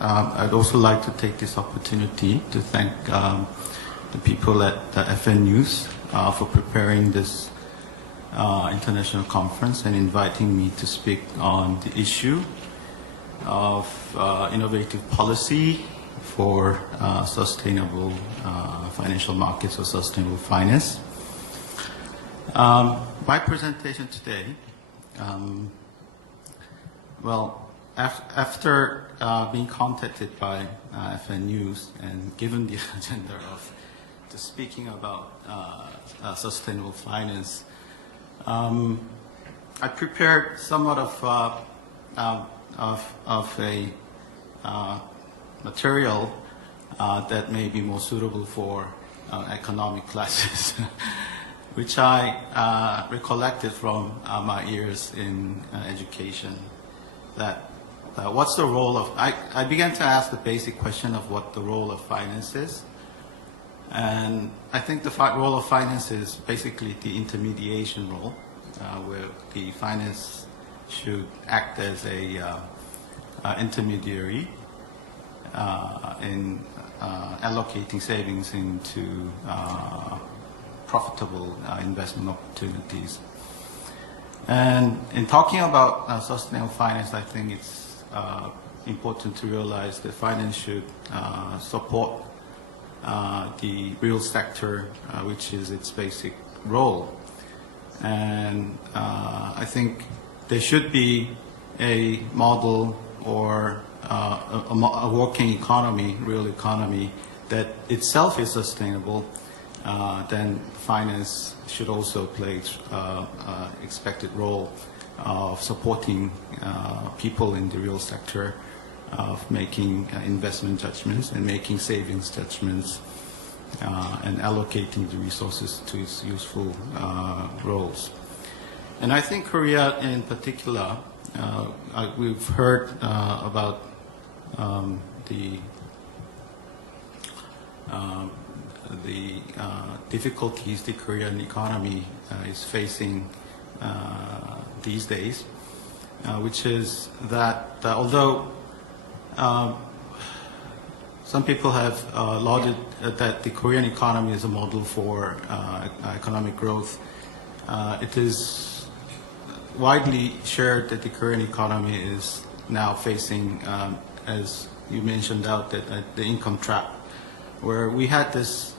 I'd also like to take this opportunity to thank the people at the FN News for preparing this international conference and inviting me to speak on the issue of innovative policy for sustainable financial markets or sustainable finance. My presentation today, after being contacted by FN News and given the agenda of speaking about sustainable finance, I prepared somewhat of a material that may be more suitable for economic classes, which I recollected from my years in education. That what's the role of, I began to ask the basic question of what the role of finance is. And I think the role of finance is basically the intermediation role, where the finance should act as a intermediary in allocating savings into profitable investment opportunities. And in talking about sustainable finance, I think it's important to realize that finance should support the real sector, which is its basic role. And I think there should be a model or a working economy, real economy, that itself is sustainable. Then finance should also play expected role of supporting people in the real sector, of making investment judgments and making savings judgments and allocating the resources to its useful roles. And I think Korea in particular, we've heard about the difficulties the Korean economy is facing these days, which is that although some people have lauded that the Korean economy is a model for economic growth, it is widely shared that the Korean economy is now facing, as you mentioned out, that the income trap, where we had this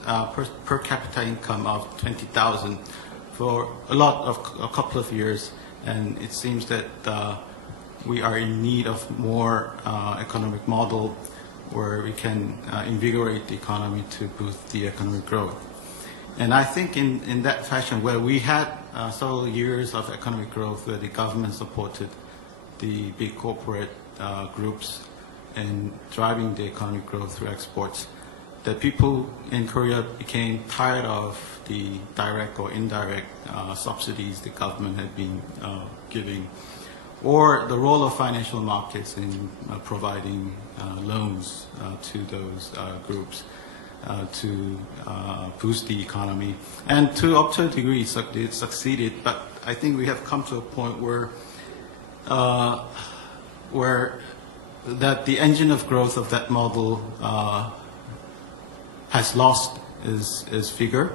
per capita income of 20,000 for a couple of years, and it seems that we are in need of more economic model where we can invigorate the economy to boost the economic growth. And I think in that fashion, where we had several years of economic growth where the government supported the big corporate groups in driving the economic growth through exports, that people in Korea became tired of the direct or indirect subsidies the government had been giving, or the role of financial markets in providing loans to those groups to boost the economy. And up to a degree it succeeded, but I think we have come to a point where that the engine of growth of that model has lost its vigor,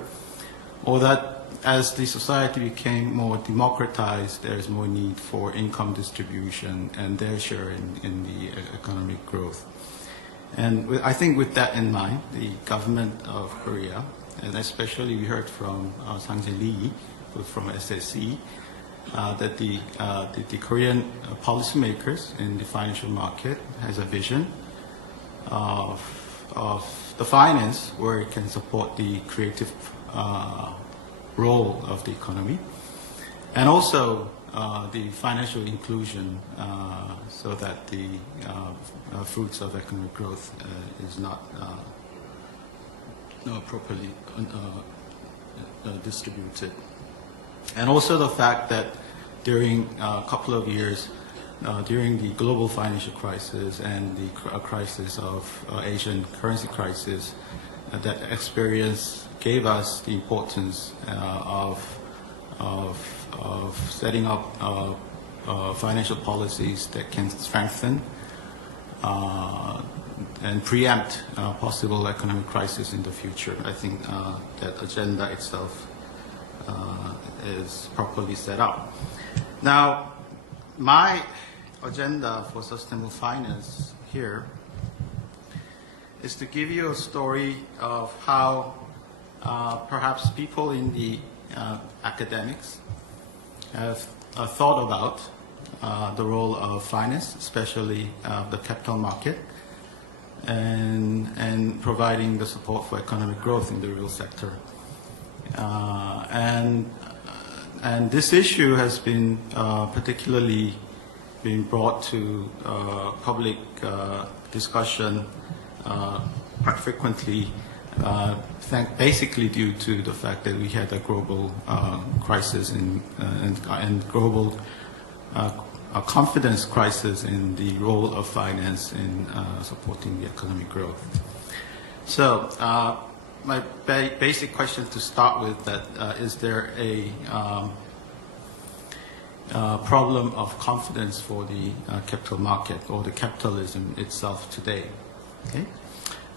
or that as the society became more democratized, there is more need for income distribution and their share in the economic growth. And I think with that in mind, the government of Korea, and especially we heard from Sang Jae-lee from SSE, that the Korean policymakers in the financial market has a vision of the finance where it can support the creative role of the economy, and also the financial inclusion, so that the fruits of economic growth is not properly distributed. And also the fact that during a couple of years, during the global financial crisis and the crisis of Asian currency crisis, that experience gave us the importance of setting up financial policies that can strengthen and preempt possible economic crisis in the future. I think that agenda itself is properly set up. Now, my agenda for sustainable finance here is to give you a story of how perhaps people in the academics have thought about the role of finance, especially the capital market, and providing the support for economic growth in the real sector. And this issue has been particularly being brought to public discussion quite frequently, basically due to the fact that we had a global crisis and global confidence crisis in the role of finance in supporting the economic growth. So my basic question to start with that is there a problem of confidence for the capital market or the capitalism itself today? Okay?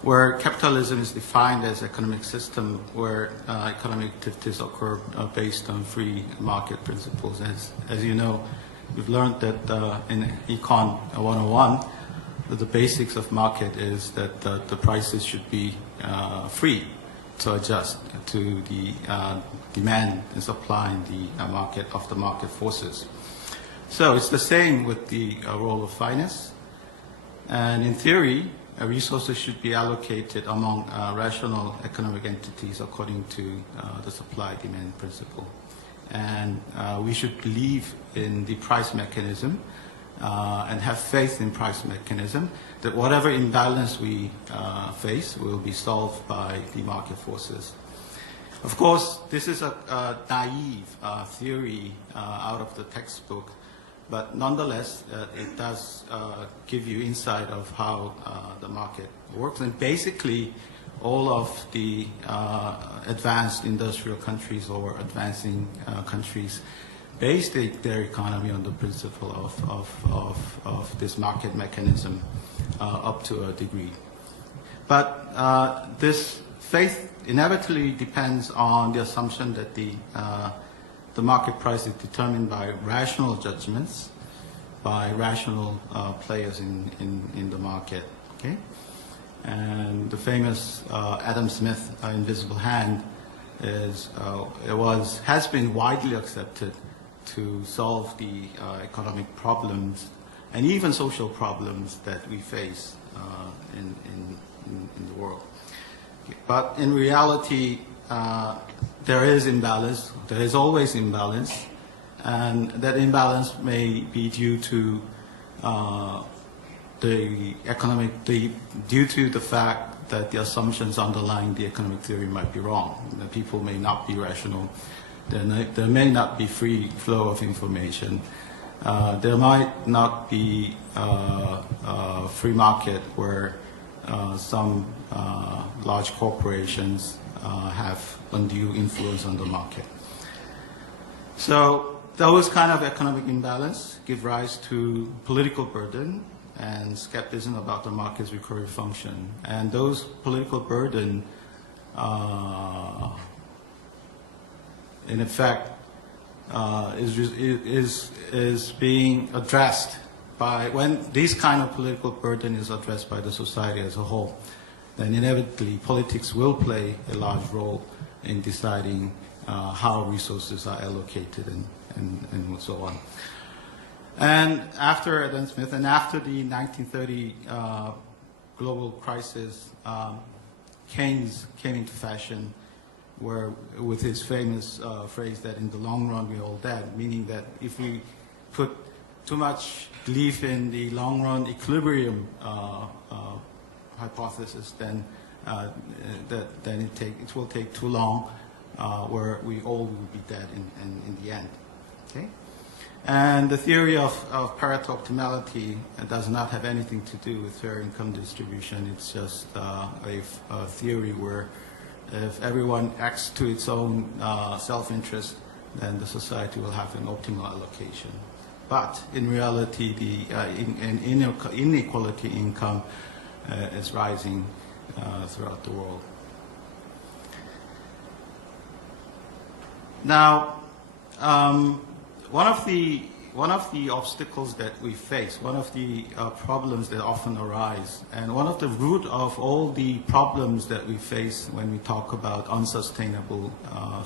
Where capitalism is defined as economic system where economic activities occur based on free market principles. As you know, we've learned that in Econ 101, that the basics of market is that the prices should be free to adjust to the demand and supply in the market of the market forces. So it's the same with the role of finance. And in theory, resources should be allocated among rational economic entities according to the supply-demand principle. And we should believe in the price mechanism and have faith in price mechanism that whatever imbalance we face will be solved by the market forces. Of course, this is a naive theory out of the textbook, but nonetheless, it does give you insight of how the market works. And basically, all of the advanced industrial countries or advancing countries base their economy on the principle of this market mechanism up to a degree. But this faith inevitably depends on the assumption that the market price is determined by rational judgments, by rational players in the market. Okay? And the famous Adam Smith invisible hand has been widely accepted to solve the economic problems and even social problems that we face in the world. But in reality, there is imbalance. There is always imbalance, and that imbalance may be due to due to the fact that the assumptions underlying the economic theory might be wrong. That people may not be rational. There may not be free flow of information. There might not be a free market where some large corporations have undue influence on the market. So those kind of economic imbalance give rise to political burden and skepticism about the market's recovery function. And those political burden, in effect, is being addressed by, when this kind of political burden is addressed by the society as a whole, then inevitably politics will play a large role in deciding how resources are allocated and so on. And after Adam Smith and after the 1930 global crisis, Keynes came into fashion with his famous phrase that in the long run we're all dead, meaning that if we put too much belief in the long run equilibrium hypothesis, then it will take too long, where we all will be dead in the end. Okay? And the theory of Pareto optimality does not have anything to do with fair income distribution. It's just a theory where if everyone acts to its own self-interest, then the society will have an optimal allocation. But in reality, the inequality income is rising throughout the world. Now, one of the obstacles that we face, one of the problems that often arise, and one of the root of all the problems that we face when we talk about unsustainable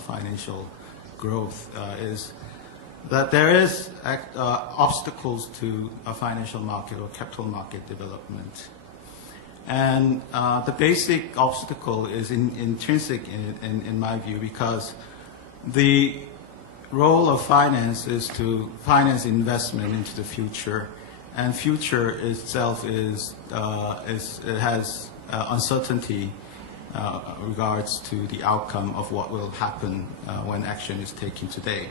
financial growth is that there is obstacles to a financial market or capital market development. And the basic obstacle is intrinsic in my view, because the role of finance is to finance investment into the future, and future itself has uncertainty regards to the outcome of what will happen when action is taken today.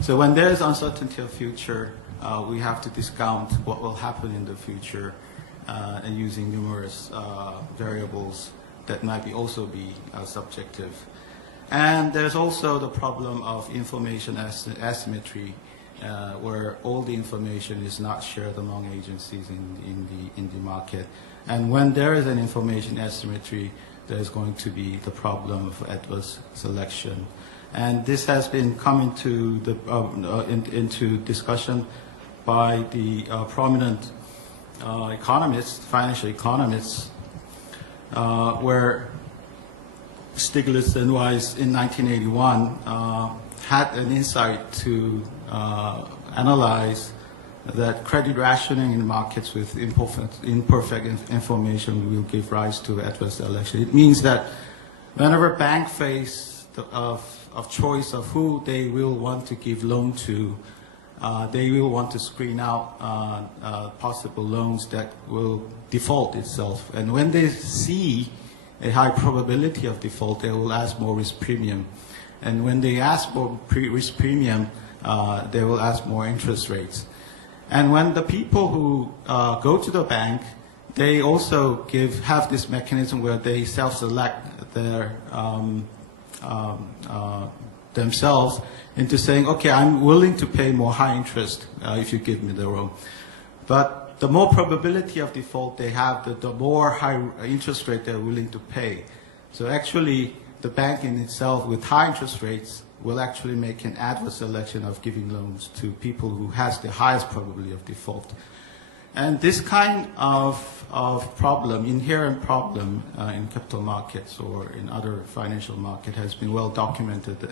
So when there is uncertainty of future, we have to discount what will happen in the future and using numerous variables that might also be subjective. And there's also the problem of information asymmetry, where all the information is not shared among agencies in the market. And when there is an information asymmetry, there's going to be the problem of adverse selection. And this has been coming to into discussion by the prominent economists, financial economists, where Stiglitz and Weiss in 1981 had an insight to analyze that credit rationing in markets with imperfect information will give rise to adverse selection. It means that whenever banks face of choice of who they will want to give loan to, they will want to screen out possible loans that will default itself. And when they see a high probability of default, they will ask more risk premium. And when they ask for risk premium, they will ask more interest rates. And when the people who go to the bank, they also have this mechanism where they self-select their themselves into saying, okay, I'm willing to pay more high interest if you give me the loan. But the more probability of default they have, the more high interest rate they're willing to pay. So actually, the bank in itself with high interest rates will actually make an adverse selection of giving loans to people who has the highest probability of default. And this kind of problem, inherent problem in capital markets or in other financial market has been well documented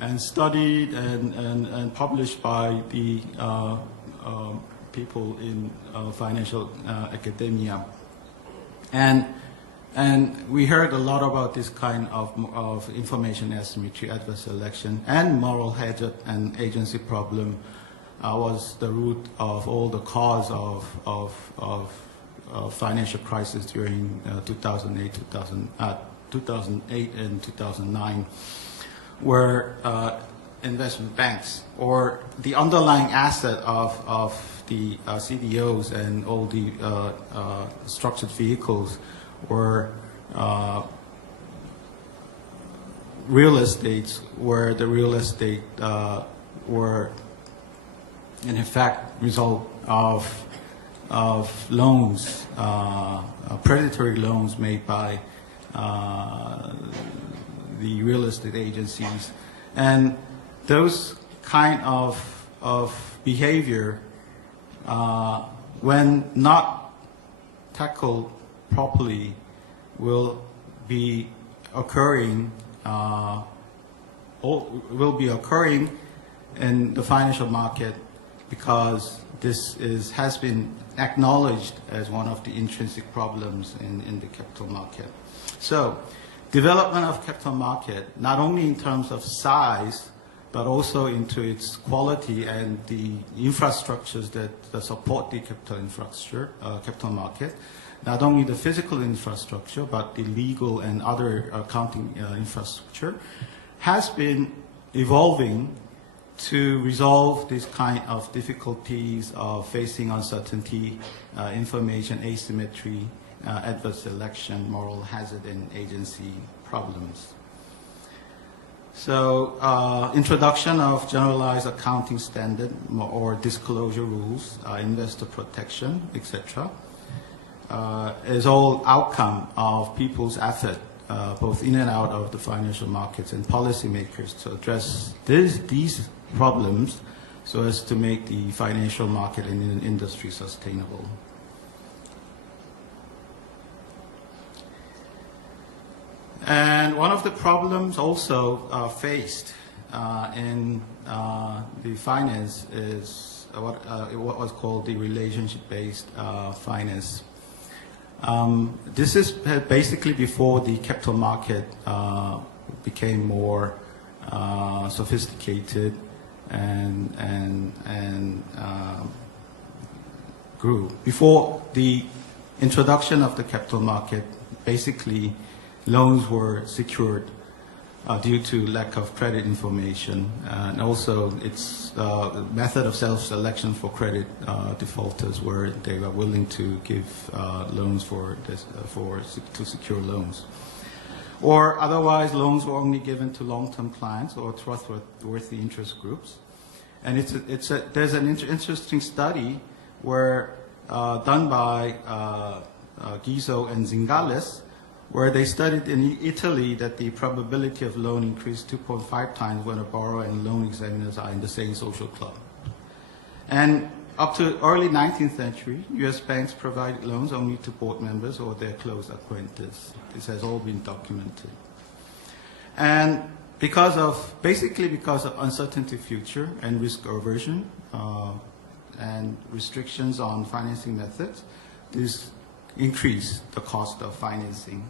and studied and published by the people in financial academia. And we heard a lot about this kind of information asymmetry, adverse selection, and moral hazard and agency problem was the root of all the cause of financial crisis during 2008 and 2009, where investment banks or the underlying asset of the CDOs and all the structured vehicles were real estates, where the real estate were in fact result of loans, predatory loans made by the real estate agencies, and those kind of behavior, when not tackled properly, will be occurring in the financial market, because this has been acknowledged as one of the intrinsic problems in the capital market. So, development of capital market, not only in terms of size, but also into its quality and the infrastructures that support the capital market. Not only the physical infrastructure, but the legal and other accounting infrastructure has been evolving to resolve this kind of difficulties of facing uncertainty, information asymmetry, adverse selection, moral hazard, and agency problems. So, introduction of generalized accounting standard or disclosure rules, investor protection, etc. is all outcome of people's effort, both in and out of the financial markets and policymakers, to address these problems so as to make the financial market and industry sustainable. And one of the problems also faced in the finance is what was called the relationship-based finance. This is basically before the capital market became more sophisticated and grew. Before the introduction of the capital market, basically loans were secured due to lack of credit information, and also its method of self-selection for credit defaulters, where they were willing to give loans to secure loans. Or otherwise, loans were only given to long-term clients or trustworthy interest groups. And there's an interesting study done by Giso and Zingales, where they studied in Italy that the probability of loan increased 2.5 times when a borrower and loan examiners are in the same social club. And up to early 19th century, U.S. banks provided loans only to board members or their close acquaintances. This has all been documented. And basically because of uncertainty future and risk aversion and restrictions on financing methods, this increased the cost of financing.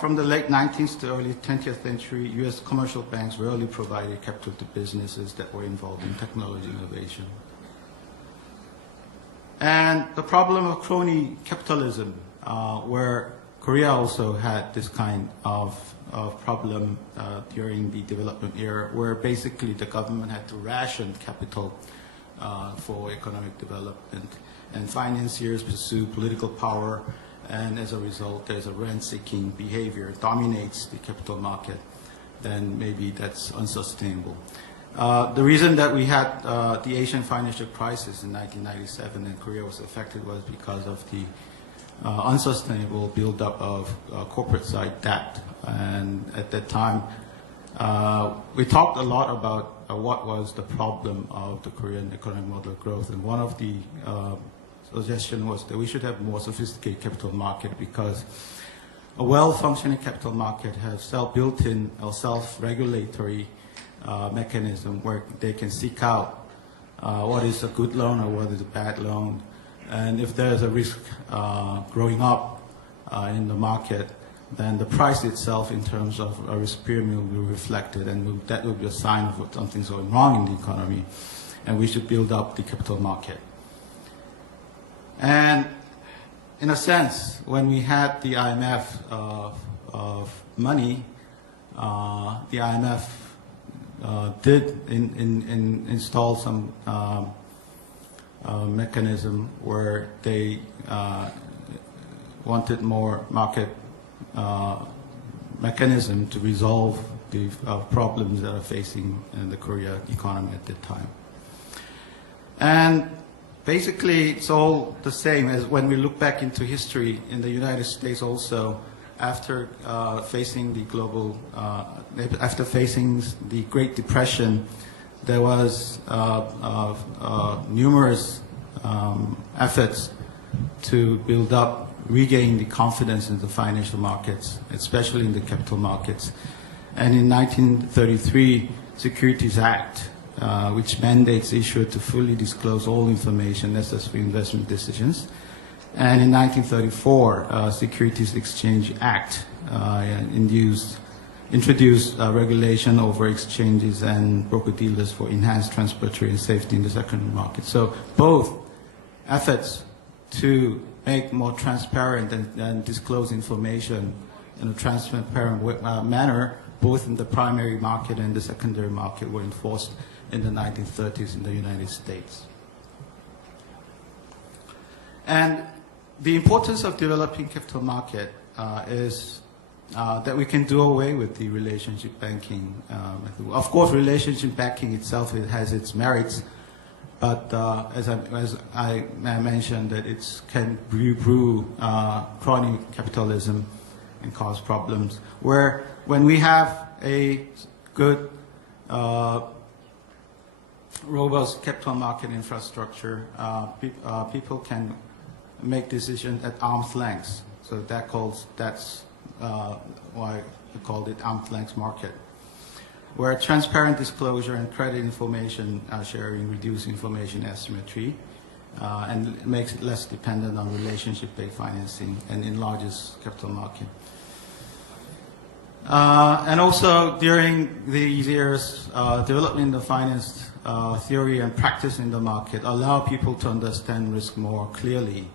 From the late 19th to early 20th century, U.S. commercial banks rarely provided capital to businesses that were involved in technology innovation. And the problem of crony capitalism, where Korea also had this kind of problem during the development era, where basically the government had to ration capital for economic development, and financiers pursue political power, and as a result there's a rent-seeking behavior dominates the capital market, then maybe that's unsustainable. The reason that we had the Asian financial crisis in 1997 and Korea was affected was because of the unsustainable buildup of corporate side debt. And at that time, we talked a lot about what was the problem of the Korean economic model of growth. And one of the suggestion was that we should have more sophisticated capital market, because a well-functioning capital market has built-in or self-regulatory mechanism where they can seek out what is a good loan or what is a bad loan. And if there is a risk growing up in the market, then the price itself in terms of a risk premium will be reflected, and that will be a sign of something's going wrong in the economy. And we should build up the capital market. And in a sense, when we had the IMF of money, the IMF did install some mechanism where they wanted more market mechanism to resolve the problems that are facing in the Korea economy at that time. And basically, it's all the same as when we look back into history in the United States also. After facing the after facing the Great Depression, there was numerous efforts to build up, regain the confidence in the financial markets, especially in the capital markets. And in 1933, Securities Act, which mandates issuer to fully disclose all information necessary for investment decisions. And in 1934, Securities Exchange Act introduced regulation over exchanges and broker-dealers for enhanced transparency and safety in the secondary market. So both efforts to make more transparent and disclose information in a transparent manner, both in the primary market and the secondary market, were enforced in the 1930s in the United States. And the importance of developing capital market is that we can do away with the relationship banking method. Of course, relationship banking itself, it has its merits, But as I mentioned, that it can brew chronic capitalism and cause problems. Where when we have a good, robust capital market infrastructure, people can make decisions at arm's length. So that's why we called it arm's length market, where transparent disclosure and credit information sharing reduce information asymmetry and makes it less dependent on relationship-based financing and enlarges capital market. And also during these years, development of finance theory and practice in the market allow people to understand risk more clearly.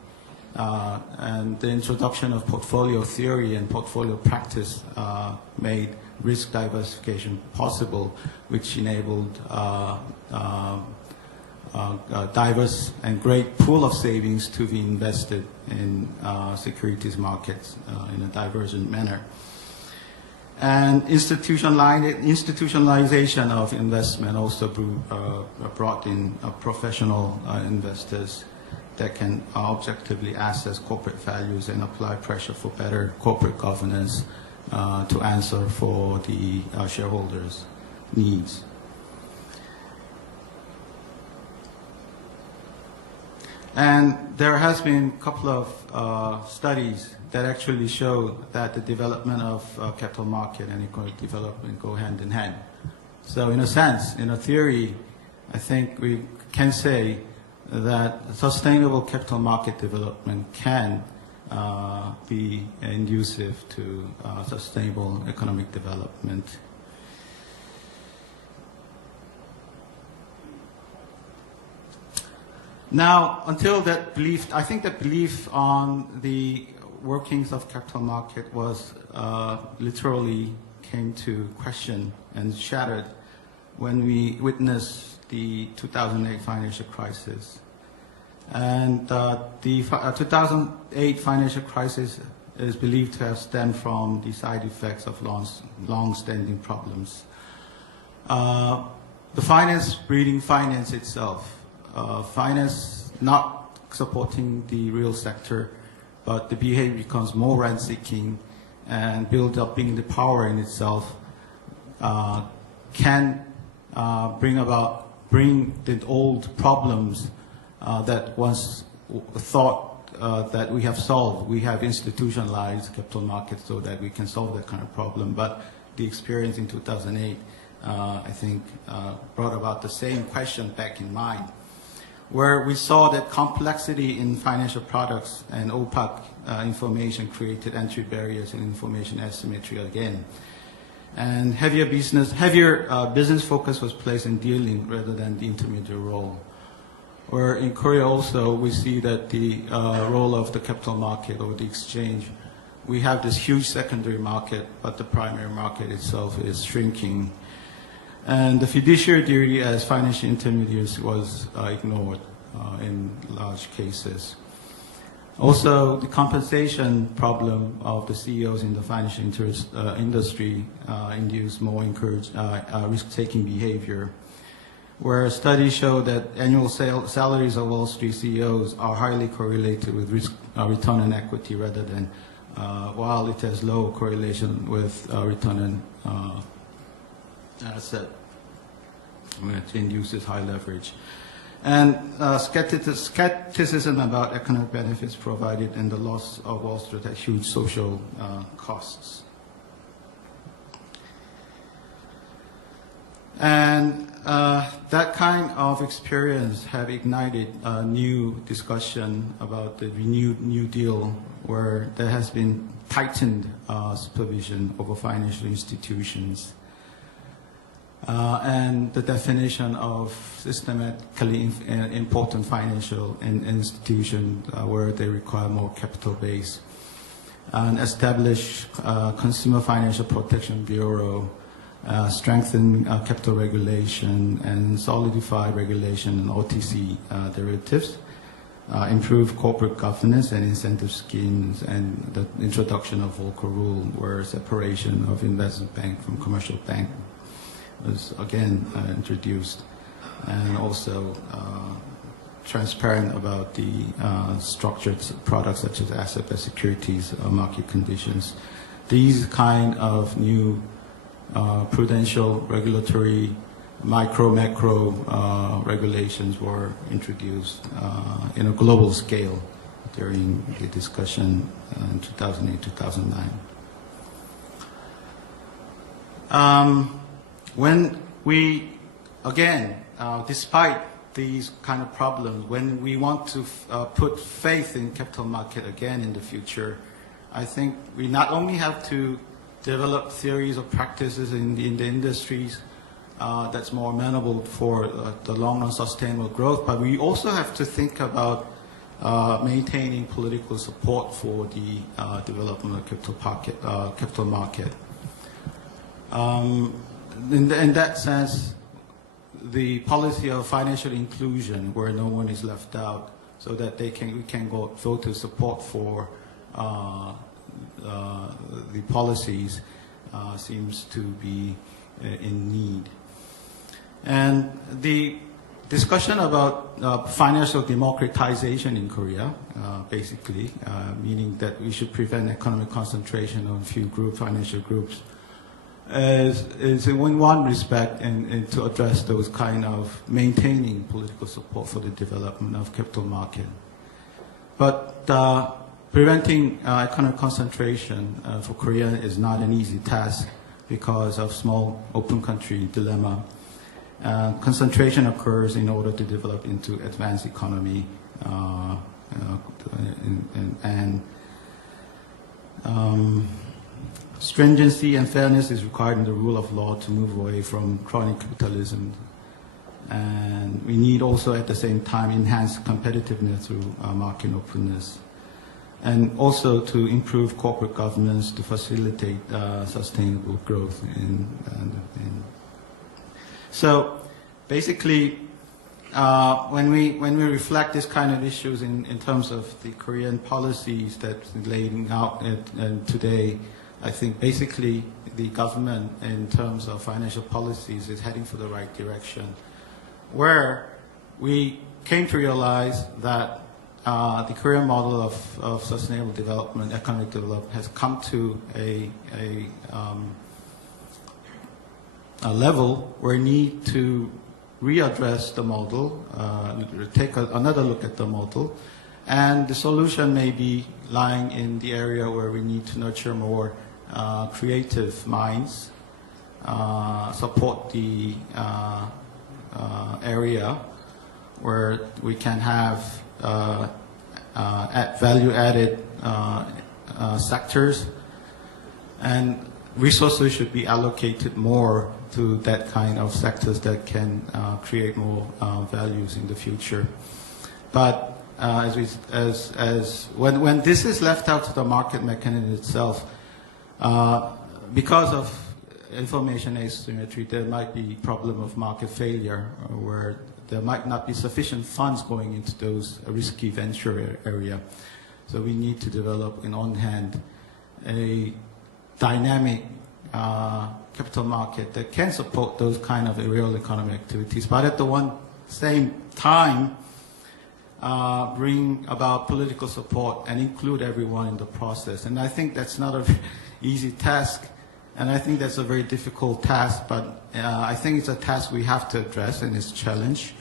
And the introduction of portfolio theory and portfolio practice made risk diversification possible, which enabled diverse and great pool of savings to be invested in securities markets in a divergent manner. And institutionalization of investment also brought in professional investors that can objectively assess corporate values and apply pressure for better corporate governance to answer for the shareholders' needs. And there has been a couple of studies that actually show that the development of capital market and economic development go hand in hand. So in a sense, in a theory, I think we can say that sustainable capital market development can be inducive to sustainable economic development. Now, until that belief, I think that belief on the workings of capital market was literally came to question and shattered when we witnessed the 2008 financial crisis. And the 2008 financial crisis is believed to have stemmed from the side effects of long-standing problems. The finance breeding finance itself. Finance not supporting the real sector, but the behavior becomes more rent-seeking and build up in the power in itself can bring the old problems that once thought that we have solved. We have institutionalized capital markets so that we can solve that kind of problem, but the experience in 2008 I think brought about the same question back in mind, where we saw that complexity in financial products and opaque information created entry barriers and information asymmetry again. And heavier business focus was placed in dealing rather than the intermediate role. Where in Korea also we see that the role of the capital market or the exchange, we have this huge secondary market, but the primary market itself is shrinking. And the fiduciary duty as financial intermediaries was ignored in large cases. Also, the compensation problem of the CEOs in the financial industry induced more risk-taking behavior, where studies show that annual salaries of Wall Street CEOs are highly correlated with return on equity rather than, while it has low correlation with return on asset, which induces high leverage. And skepticism about economic benefits provided and the loss of Wall Street had huge social costs. And that kind of experience have ignited a new discussion about the renewed New Deal, where there has been tightened supervision over financial institutions. And the definition of systematically important financial institutions where they require more capital base, and establish Consumer Financial Protection Bureau, strengthen capital regulation and solidify regulation in OTC derivatives, improve corporate governance and incentive schemes, and the introduction of Volcker rule, where separation of investment bank from commercial bank was again introduced. and also transparent about the structured products such as asset-backed securities, market conditions. These kind of new prudential, regulatory, macro regulations were introduced in a global scale during the discussion in 2008-2009. When we, again, despite these kind of problems, when we want to put faith in capital market again in the future, I think we not only have to develop theories or practices in the industries that's more amenable for the long-run sustainable growth, but we also have to think about maintaining political support for the development of capital market. In that sense, the policy of financial inclusion, where no one is left out, so that we can vote to support for the policies, seems to be in need. And the discussion about financial democratization in Korea, basically, meaning that we should prevent economic concentration on a few financial groups, is in one respect and to address those kind of maintaining political support for the development of capital market. But preventing economic concentration for Korea is not an easy task because of small open country dilemma. Concentration occurs in order to develop into advanced economy stringency and fairness is required in the rule of law to move away from crony capitalism. And we need also at the same time enhance competitiveness through market openness. And also to improve corporate governance to facilitate sustainable growth. So basically, when we reflect this kind of issues in terms of the Korean policies that's laying out today, I think basically the government in terms of financial policies is heading for the right direction, where we came to realize that the Korean model of sustainable development, economic development, has come to a level where we need to readdress the model, take another look at the model, and the solution may be lying in the area where we need to nurture more creative minds, support the area where we can have value-added sectors, and resources should be allocated more to that kind of sectors that can create more values in the future. But when this is left out to the market mechanism itself, because of information asymmetry, there might be problem of market failure, where there might not be sufficient funds going into those risky venture area. So we need to develop, on one hand, a dynamic capital market that can support those kind of real economic activities, but at the same time, bring about political support and include everyone in the process. And I think that's not an easy task, and I think that's a very difficult task, but I think it's a task we have to address, and it's a challenge.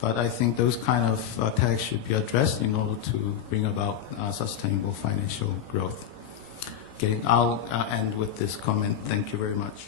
But I think those kind of tasks should be addressed in order to bring about sustainable financial growth. Okay, I'll end with this comment. Thank you very much.